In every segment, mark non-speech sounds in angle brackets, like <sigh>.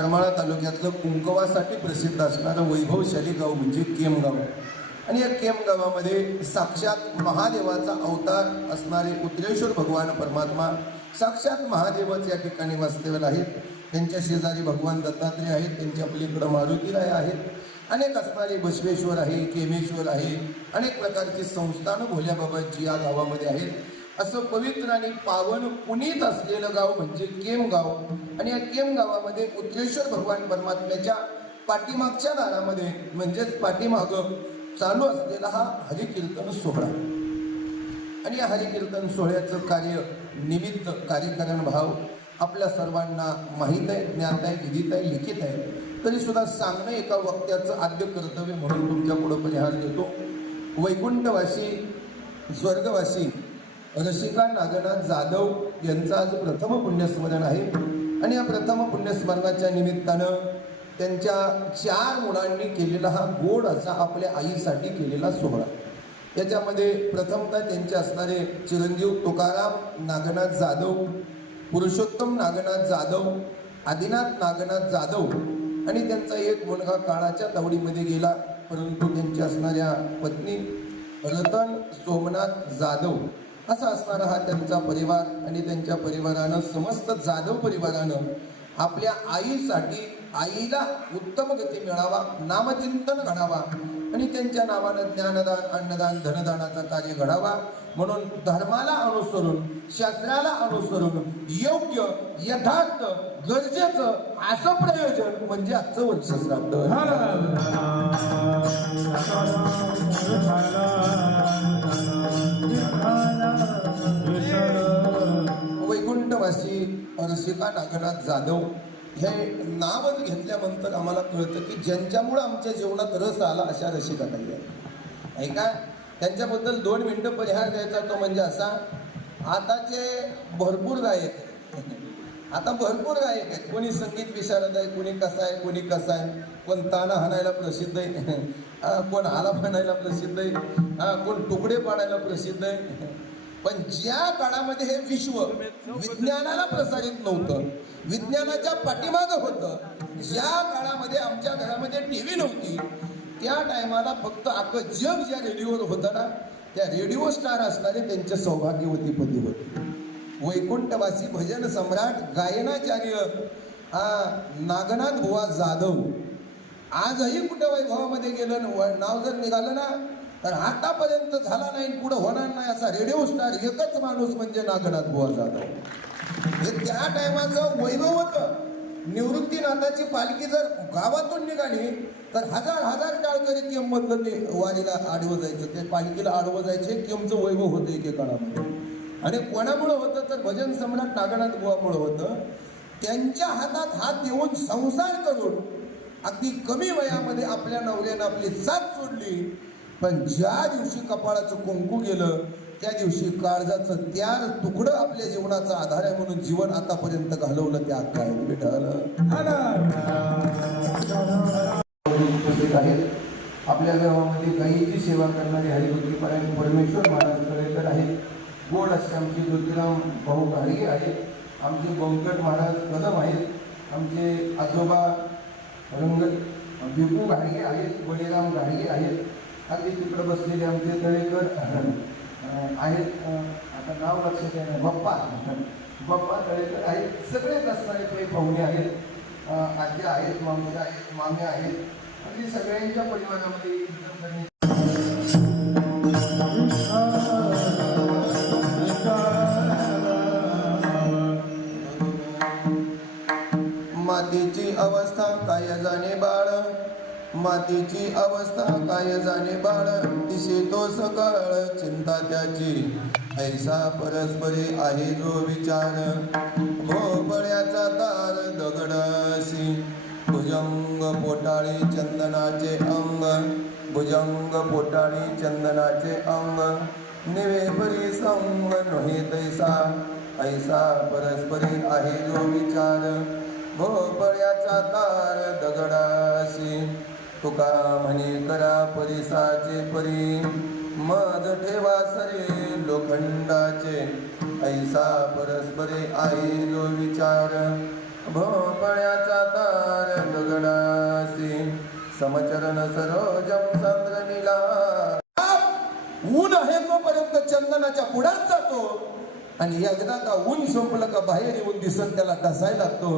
करमाळा तालुक्यातलं कुंकवासाठी प्रसिद्ध असणारं वैभवशाली गाव म्हणजे केमगाव. आणि या केम गावामध्ये साक्षात महादेवाचा अवतार असणारे उत्तरेश्वर भगवान परमात्मा साक्षात महादेवच या ठिकाणी वास्तव्याला आहेत. त्यांच्या शेजारी भगवान दत्तात्रय आहेत त्यांच्या पलीकडं मारुतीराय आहेत. अनेक असणारे बसवेश्वर आहे केमेश्वर आहे. अनेक प्रकारची संस्थानं भोल्या बाबाची या गावामध्ये आहेत. असं पवित्र आणि पावन पुनीत असलेलं गाव म्हणजे केम गाव आणि या केम गावामध्ये उत्तरेश्वर भगवान परमात्म्याच्या पाठीमागच्या दारामध्ये म्हणजेच पाठीमाग चालू असलेला हा हरिकीर्तन सोहळा. आणि या हरिकीर्तन सोहळ्याचं कार्य निमित्त कार्यकरण भाव आपल्या सर्वांना माहीत आहे ज्ञात आहे विधित आहे लिखित आहे. तरी सुद्धा सांगणं एका वक्त्याचं आद्य कर्तव्य म्हणून तुमच्या पुढं परिहार देतो. वैकुंठवासी स्वर्गवासी रसिका नागनाथ जाधव यांचं आज प्रथम पुण्यस्मरण आहे. आणि या प्रथम पुण्यस्मरणाच्या निमित्तानं त्यांच्या चार मुलांनी केलेला हा गोड असा आपल्या आईसाठी केलेला सोहळा. याच्यामध्ये प्रथमतः त्यांचे असणारे चिरंजीव तुकाराम नागनाथ जाधव पुरुषोत्तम नागनाथ जाधव आदिनाथ नागनाथ जाधव आणि त्यांचा एक मुलगा काळाच्या तावडीमध्ये गेला परंतु त्यांच्या असणाऱ्या पत्नी रतन सोमनाथ जाधव असा असणारा हा त्यांचा परिवार आणि त्यांच्या परिवारानं समस्त जाधव परिवारानं आपल्या आईसाठी आईला उत्तम गती मिळावा नामचिंतन घडावा. आणि त्यांच्या नावानं ज्ञानदान अन्नदान धनदानाचा कार्य घडावा. म्हणून धर्माला अनुसरून शास्त्राला अनुसरून योग्य यथार्थ गरजेचं असं प्रयोजन म्हणजे आजचं वर्ष श्राद्ध वैकुंठवासी रसिका नागनाथ जाधव. हे नावच घेतल्यानंतर आम्हाला कळतं की ज्यांच्यामुळं आमच्या जीवनात रस आला अशा रसिका ताई आहे का? त्यांच्याबद्दल दोन मिनटं परिहार द्यायचा तो म्हणजे असा आताचे भरपूर गायक आहेत. <laughs> आता भरपूर गायक आहेत. कोणी संगीत विशारद आहे कोणी कसा आहे कोणी कसा आहे. कोण ताना हाणायला प्रसिद्ध आहे. <laughs> कोण आला म्हणायला प्रसिद्ध आहे. कोण तुकडे पाडायला प्रसिद्ध आहे. पण ज्या काळामध्ये हे विश्व विज्ञानाला प्रसारित नव्हतं विज्ञानाच्या पाठीमागं होतं ज्या काळामध्ये आमच्या घरामध्ये टी व्ही नव्हती त्या टायमाला फक्त अख्खं जग ज्या रेडिओवर होतं ना त्या रेडिओ स्टार असणारे त्यांचे सौभाग्यवती पती होते वैकुंठवासी भजन सम्राट गायनाचार्य हा नागनाथ बुवा जाधव. आजही कुठं वैभवामध्ये गेलं व- नाव जर निघालं ना तर आतापर्यंत झाला नाही पुढं होणार नाही असा रेडिओ स्टार एकच माणूस म्हणजे नागनाथ बुवा जाधव. हे त्या टायमाचं वैभव होतं. निवृत्तीनाथाची पालखी जर गावातून निघाली तर हजार हजार टाळकरी केम मधलं ते वारीला आडवं जायचं. ते पालखीला आडवं जायचे. केमचं वैभव होतं एकेकाळामध्ये आणि कोणामुळं होतं? तर भजन सम्राट नागनाथ बुवामुळं होतं. त्यांच्या हातात हात देऊन संसार करून अगदी कमी वयामध्ये आपल्या नवऱ्यानं आपली साथ सोडली. पण ज्या दिवशी कपाळाचं कुंकू गेलं त्या दिवशी काळजाचं त्या तुकडं आपल्या जीवनाचा आधार आहे म्हणून जीवन आतापर्यंत घालवलं त्या काय विठालं उपस्थित आहेत आपल्या गावामध्ये गायीची सेवा करणारे हरिभक्तीपरायण परमेश्वर महाराज कळेकर आहेत गोड असे आमचे ज्योतिराम भाऊ घाडगे आहेत. आमचे बंकट महाराज कदम आहेत. आमचे आजोबा रंग बिपू घाडगे आहेत. बळीराम घाडगे आहेत. अगदी तिकडे बसलेले आमचे तळेकर आहेत आता नाव लक्षात येणार बप्पा बप्पा तळेकर आहेत. सगळेच असणारे काही पाहुणे आहेत. आजी आहेत मावश्या आहेत मामे आहेत. अगदी सगळ्यांच्या परिवारामध्ये मातीची अवस्था काय जाणे बाळ? मातीची अवस्था काय जाणे बाळ? दिसे तो सकाळ चिंता त्याची. ऐसा परस्परे आहे जो विचार. हो भोपळ्याचा तार दगडशी. भुजंग पोटाळी चंदनाचे अंग. भुजंग पोटाळी चंदनाचे अंग. निवे परी संग नव्हे तैसा. ऐसा परस्परे आहे जो विचार. हो भोपळ्याचा तार दगडाशी. तुका म्हणे करा परिसाचे परी मज ठेवा सरे लोखंडाचे. ऐसा परस्परे आहे जो विचार. भोपळ्याचा तार दगडाशी. समचरण सरोजम चंद्र निला ऊन आहे तोपर्यंत चंदनाच्या पुढात जातो. आणि एकदा का ऊन संपलं का बाहेर येऊन दिसत त्याला डसायला लागतो.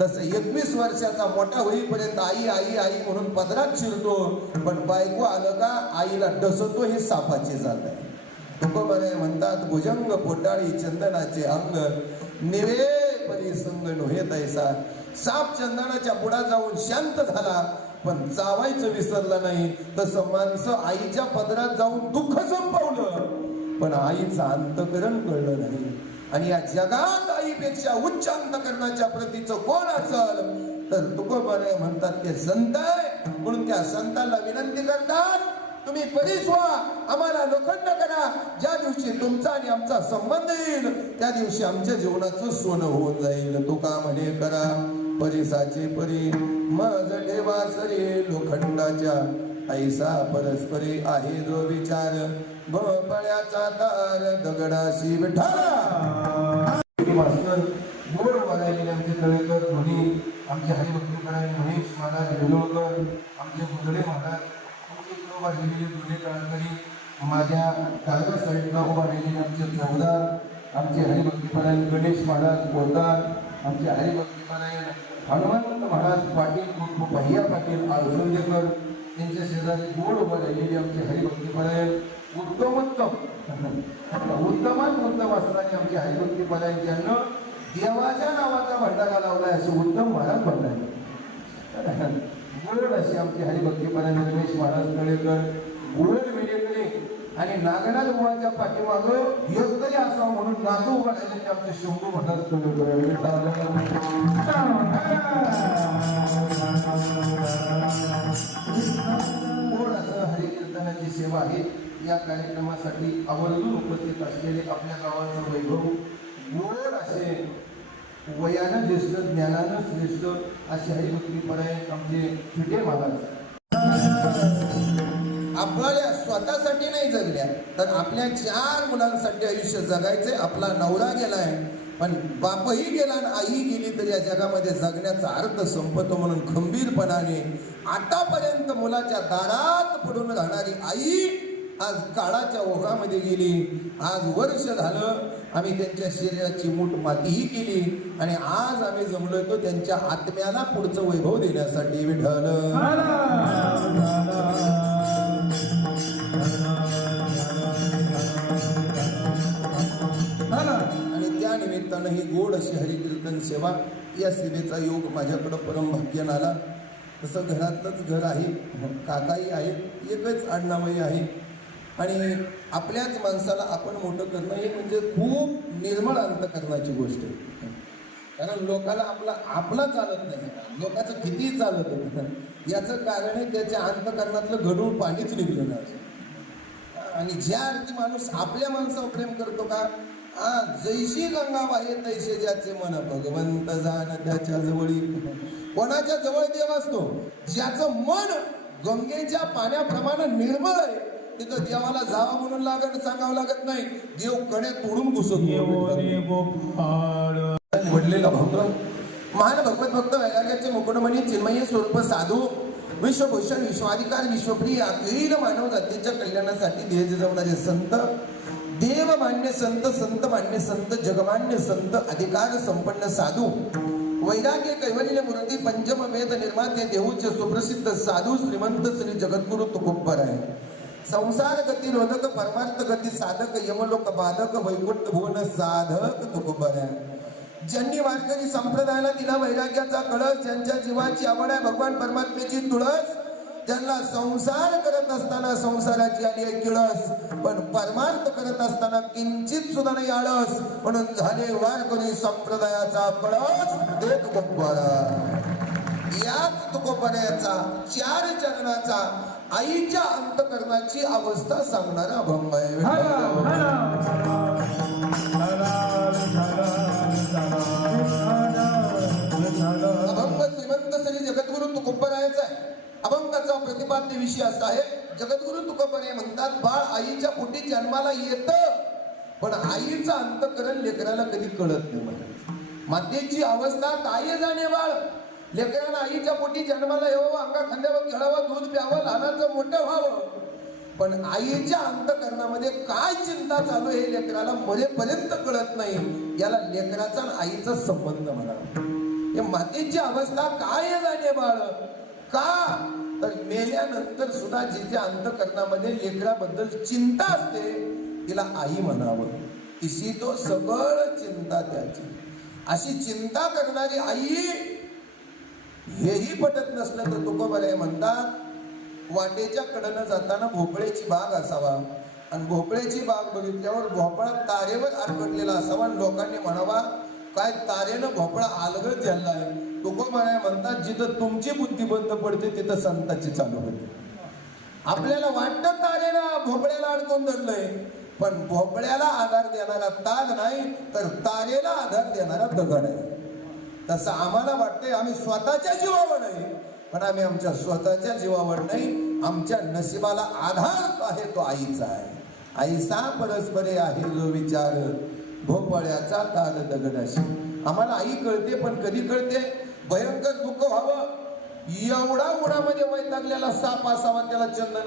तसं एकवीस वर्षाचा मोठा होईपर्यंत आई आई आई म्हणून पदरात शिरतो. पण बायको आलं का आईला डसतो हे सापाचे जात आहे. तुकोबरे म्हणतात भुजंग पोटाळी चंदनाचे अंग. निवे परिसंग नोहे तैसा. साप चंदनाच्या पुढा जाऊन शांत झाला पण चावायचं विसरलं नाही. तसं माणसं आईच्या पदरात जाऊन दुःख संपवलं. पण आईचं अंतकरण कळलं नाही. आणि या जगात आईपेक्षा उच्च अंतकरणाच्या प्रतीचं कोण असल? तर तुकोबाने म्हणतात ते संत आहे. म्हणून त्या संतांना विनंती करतात तुम्ही परीस व्हा आम्हाला लोखंड करा. ज्या दिवशी तुमचा आणि आमचा संबंध येईल त्या दिवशी आमच्या जीवनाचं सोनं होऊन जाईल. तुका म्हणे करा परिसाचे परी. मज ठेवा सरी लोखंडाच्या. ऐसा परस्परी आहे जो विचार. भोपळ्याचा दार दगडाशी विठाला मास्तर गोड वागायलेले आमचे तळेकर ध्वनी आमचे हरिभक्तीपरायण महेश महाराज वेलोळकर आमचे मुदडे महाराज आमचे इकडे उभा जुने कळकरी माझ्या डाव्या साईडला उभा राहिलेले आमचे चौदार आमचे हरिभक्तीपरायण गणेश महाराज पोदार आमचे हरिभक्तीपरायण हनुमंत महाराज पाटील भैया पाटील आळसुंदेकर त्यांच्या शेजारी गोड उभा राहिलेले आमचे हरिभक्तीपरायण उत्तम उत्तमात उत्तम असणारे आमचे हरिभक्तीपरायण ज्यांना देवाच्या नावाचा भंडारा लावलाय असं उत्तम महाराज भंडारे गोड असे आमचे हरिभक्तीपरायण रमेश महाराज कळेकर गोड मिळेकडे आणि नागनाथ मुळाच्या पाठीमागं एक तरी असावं म्हणून नातू उभा राहिलेले आमचे शंभू महाराज कळेकर गोड असं हरिकीर्तनाची सेवा आहे. या कार्यक्रमासाठी आवर्जून उपस्थित असलेले आपल्या गावाचं वैभव गोड असे वयानं ज्येष्ठ ज्ञानानं श्रेष्ठ असे हरिभक्तीपरायण आमचे फिटे महाराज. आपल्या स्वतःसाठी नाही जगल्या तर आपल्या चार मुलांसाठी आयुष्य जगायचंय आपला नवरा गेलाय पण बापही गेला आणि आई गेली तर या जगामध्ये जगण्याचा अर्थ संपतो म्हणून खंबीरपणाने आतापर्यंत मुलाच्या दारात पडून राहणारी आई आज काळाच्या ओघामध्ये गेली. आज वर्ष झालं आम्ही त्यांच्या शरीराची मूठ मातीही केली आणि आज आम्ही जमलोय तो त्यांच्या आत्म्याला पुढचं वैभव देण्यासाठी विठल आणि त्या निमित्तानं ही गोड अशी हरिकीर्तन सेवा या सेवेचा योग माझ्याकडं परम आला तसं घरातलंच घर आहे काकाही आहेत एकच आडनावही आहे. आणि आपल्याच माणसाला आपण मोठं करणं हे म्हणजे खूप निर्मळ अंतकरणाची गोष्ट आहे. कारण लोकाला आपला आपला चालत नाही. लोकांचं कितीही चालत नाही याचं कारण आहे त्याच्या अंतकरणातलं घडून पाणीच निघलं नाही. आणि ज्या अर्थी माणूस आपल्या माणसावर प्रेम करतो का? आ जैशी गंगा बाहेर तैसे ज्याचे मन भगवंत जाण त्याच्या जवळी. कोणाच्या जवळ देव असतो? ज्याचं मन गंगेच्या पाण्याप्रमाणे निर्मळ आहे. तिथं देवाला जावं म्हणून लागत सांगावं लागत नाही. देवकडे तोडून घुसतो निवडलेला भक्त महान भगवत भक्त वैराग्याचे मुकुटमणी चिन्मयी स्वरूप साधू विश्वभूषण विश्वाधिकार विश्वप्रिय अखिल मानव जातीच्या कल्याणासाठी ध्येय जमणारे संत देव मान्य संत संत मान्य संत जगमान्य संत अधिकार संपन्न साधू वैराग्य कैवल्य मूर्ती पंचम वेद निर्माते देऊचे सुप्रसिद्ध साधू श्रीमंत श्री जगद्गुरु तुकोबर आहे. संसार गती रोधक परमार्थ गती साधक यमलोक बाधक वैकुंठ भुवन साधक तुकोबर आहे ज्यांनी वारकरी संप्रदायाला दिला वैराग्याचा कळस ज्यांच्या जीवाची आवड आहे भगवान परमात्म्याची तुळस त्यांना संसार करत असताना संसाराची आली आहे किळस. पण परमार्थ करत असताना किंचित सुद्धा नाही आळस. म्हणून झाले वारकरी संप्रदायाचा कळस ते गोपाळा याच तुकोबऱ्याचा चार चरणाचा आईच्या अंतकरणाची अवस्था सांगणारा अभंग आहे. अभंग श्रीमंत श्री जगद्गुरु तुकोबरायाचा आहे. अभंगाचा प्रतिपाद्य विषय असा आहे जगद्गुरु तुकोबराय म्हणतात बाळ आईच्या पोटी जन्माला येत पण आईचं अंतकरण लेकराला कधी कळत नाही. मातेची अवस्था काय जाणे बाळ. लेकरानं आईच्या पोटी जन्माला यावं अंगा खांद्यावर खेळावं दूध प्यावं लहानाचं मोठं व्हावं. पण आईच्या अंतकरणामध्ये काय चिंता चालू आहे हे लेकराला मजेपर्यंत कळत नाही. याला लेकराचा आणि आईचा संबंध म्हणा. हे मातीची अवस्था काय जाणे बाळ? का? तर मेल्यानंतर सुद्धा जिच्या अंतकरणामध्ये लेकराबद्दल चिंता असते तिला आई म्हणावं. तिशी तो सगळं चिंता त्याची. अशी चिंता करणारी आई हेही पटत नसलं तर तुकोबाला म्हणतात. वाटेच्या कडनं जाताना भोपळ्याची बाग असावा. आणि भोपळ्याची बाग बघितल्यावर भोपळा तारेवर आरपटलेला असावा आणि लोकांनी म्हणावा काय तारेनं भोपळा अलगद झालाय? तुकोबाला म्हणतात जिथं तुमची बुद्धी बंद पडते तिथं संताची चालू होते. आपल्याला वाटतं तारेला भोपळ्याला अडकून धरलंय पण भोपळ्याला आधार देणारा ताग नाही तर तारेला आधार देणारा दगड आहे. तसं आम्हाला वाटतंय आम्ही स्वतःच्या जीवावर नाही पण आम्ही आमच्या स्वतःच्या जीवावर नाही आमच्या नशिबाला आधार आहे तो आईचा आहे. आईसा परस्परे आहे जो विचार भोपळ्याचा काल दगडाशी. आम्हाला आई कळते पण कधी कळते? भयंकर दुःख व्हावं. एवढा उडामध्ये वैतागलेला साप असावा त्याला चंदन